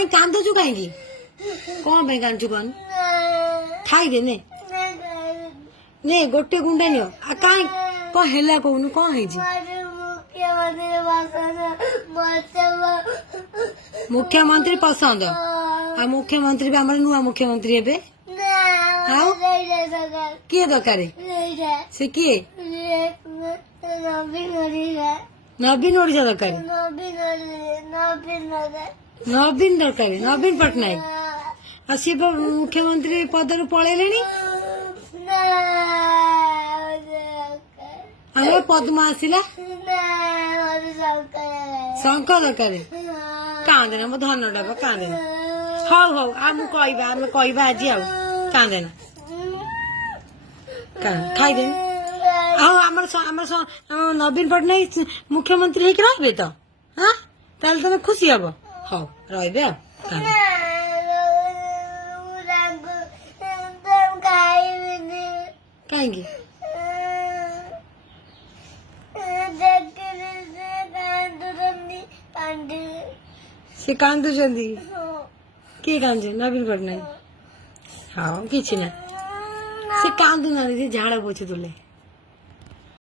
କାଇଁ କାନ୍ଦୁଛୁ କାହିଁକି? କଣ ପାଇଁ କାନ୍ଦୁଛୁ କହନି? ଖାଇଦେ ନେ ଗୋଟେ ଗୁଣ୍ଡା ନିଅ। କାଇଁ କଣ ହେଲା କହୁନୁ? କଣ ହେଇଛି? ମୁଖ୍ୟମନ୍ତ୍ରୀ ପସନ୍ଦ? ଆଉ ମୁଖ୍ୟମନ୍ତ୍ରୀ ବି ଆମର ନୂଆ ମୁଖ୍ୟମନ୍ତ୍ରୀ ଏବେ। ଆଉ କିଏ ଦରକାର? ସେ କିଏ? ନବୀନ ଓଡ଼ିଶା ଦରକାର। ନବୀନ ଦରକାର, ନବୀନ ପଟ୍ଟନାୟକ। ଆଉ ସିଏ ମୁଖ୍ୟମନ୍ତ୍ରୀ ପଦରୁ ପଳେଇଲେଣି। ଆମର ପଦ୍ମ ଆସିଲା। ଶଙ୍ଖ ଦରକାର। କାନ୍ଦେନା ମୋ ଧନ ଡାକ, କାନ୍ଦେନା। ହଉ ହଉ ଆମେ କହିବା ଆଜି ଆଉ କାନ୍ଦେନା। ଖାଇଦେ। ଆଉ ଆମର ନବୀନ ପଟ୍ଟନାୟକ ମୁଖ୍ୟମନ୍ତ୍ରୀ ହେଇକି ରହିବେ ତ? ହଁ ତାହେଲେ ତମେ ଖୁସି ହବ। ହଉ ରହିବେ ଆଉ। କାହିଁକି? ସେ କାନ୍ଦୁଛନ୍ତି। କିଏ କାନ୍ଦୁଛନ୍ତି? ନବୀନ ପଟ୍ଟନାୟକ। ହଉ କିଛି ନାହିଁ, ସେ କାନ୍ଦୁନାହାନ୍ତି, ସେ ଝାଳ ପୋଛୁଥିଲେ।